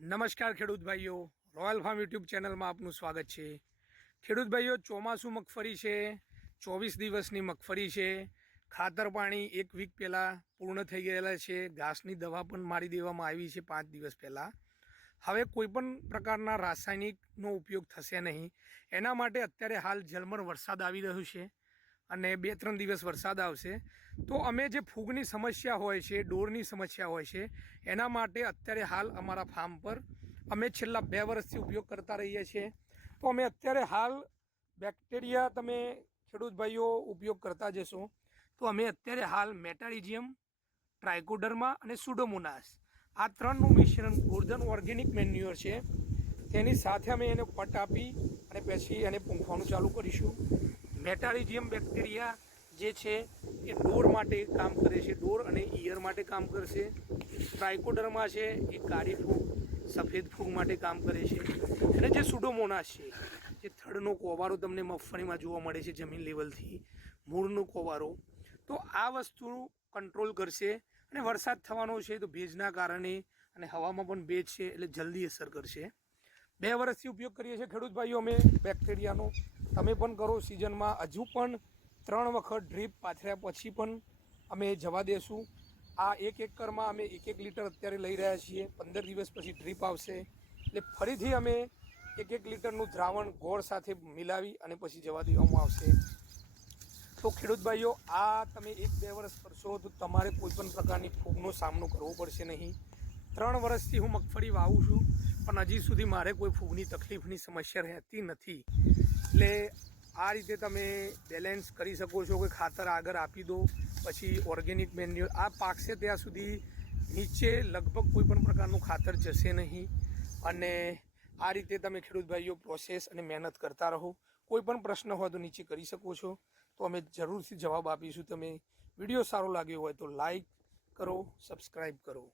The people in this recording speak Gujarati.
નમસ્કાર ખેડૂત ભાઈઓ, રોયલ ફાર્મ યુટ્યુબ ચેનલમાં આપનું સ્વાગત છે। ખેડૂત ભાઈઓ, ચોમાસું મગફળી છે, 24 દિવસની મગફળી છે। ખાતર પાણી 1 વીક પહેલાં પૂર્ણ થઈ ગયેલા છે। ઘાસની દવા પણ મારી દેવામાં આવી છે 5 દિવસ પહેલાં। હવે કોઈપણ પ્રકારના રાસાયણિકનો ઉપયોગ થશે નહીં। એના માટે અત્યારે હાલ ઝરમર વરસાદ આવી રહ્યો છે અને 2-3 દિવસ વરસાદ આવશે તો અમે જે ફૂગની સમસ્યા હોય છે, ડોરની સમસ્યા હોય છે, એના માટે અત્યારે હાલ અમારા ફાર્મ પર અમે છેલ્લા 2 વર્ષથી ઉપયોગ કરતા રહીએ છીએ। તો અમે અત્યારે હાલ બેક્ટેરિયા તમે ખેડૂત ભાઈઓ ઉપયોગ કરતા જશો તો અમે અત્યારે હાલ મેટારિઝિયમ, ટ્રાઇકોડર્મા અને સુડોમોનાસ આ ત્રણનું મિશ્રણ ગોર્ધન ઓર્ગેનિક મેન્યુઅર છે, તેની સાથે અમે એને પટ આપી અને પછી એને પૂંખવાનું ચાલુ કરીશું। મેટારિઝિયમ બેક્ટેરિયા જે છે એ ડોર માટે કામ કરે છે, ડોર અને ઈયર માટે કામ કરશે। ટ્રાઇકોડર્મા છે એ કાળી ફૂગ, સફેદ ફૂગ માટે કામ કરે છે। અને જે સુડોમોનાસ છે, જે થડનો કોવારો તમને મગફળીમાં જોવા મળે છે જમીન લેવલથી, મૂળનો કોવારો, તો આ વસ્તુ કંટ્રોલ કરશે। અને વરસાદ થવાનો છે તો ભેજના કારણે અને હવામાં પણ ભેજ છે એટલે જલ્દી અસર કરશે। 2 વર્ષથી ઉપયોગ કરીએ છીએ ખેડૂત ભાઈઓ અમે બેક્ટેરિયાનો, તમે પણ કરો સિઝનમાં। હજુ પણ 3 વખત ડ્રીપ પાથર્યા પછી પણ અમે જવા દેશું। આ 1 એકરમાં અમે 1 લીટર અત્યારે લઈ રહ્યા છીએ। 15 દિવસ પછી ડ્રીપ આવશે એટલે ફરીથી અમે 1 લીટરનું દ્રાવણ ગોળ સાથે મિલાવી અને પછી જવા દેવામાં આવશે। તો ખેડૂત ભાઈઓ, આ તમે 1-2 વર્ષ કરશો તો તમારે કોઈપણ પ્રકારની ફૂગનો સામનો કરવો પડશે નહીં। 3 વર્ષથી હું મગફળી વાવું છું પણ હજી સુધી મારે કોઈ ફૂગની તકલીફની સમસ્યા રહેતી નથી। એટલે આ રીતે તમે બેલેન્સ કરી શકો છો કે ખાતર આગળ આપી દો, પછી ઓર્ગેનિક મેન્યુઅર આ પાકશે ત્યાં સુધી નીચે લગભગ કોઈપણ પ્રકારનું ખાતર જશે નહીં। અને આ રીતે તમે ખેડૂત ભાઈઓ પ્રોસેસ અને મહેનત કરતા રહો। કોઈ પણ પ્રશ્ન હોય તો નીચે કરી શકો છો, તો અમે જરૂરથી જવાબ આપીશું। તમે વિડીયો સારો લાગ્યો હોય તો લાઈક કરો, સબસ્ક્રાઈબ કરો।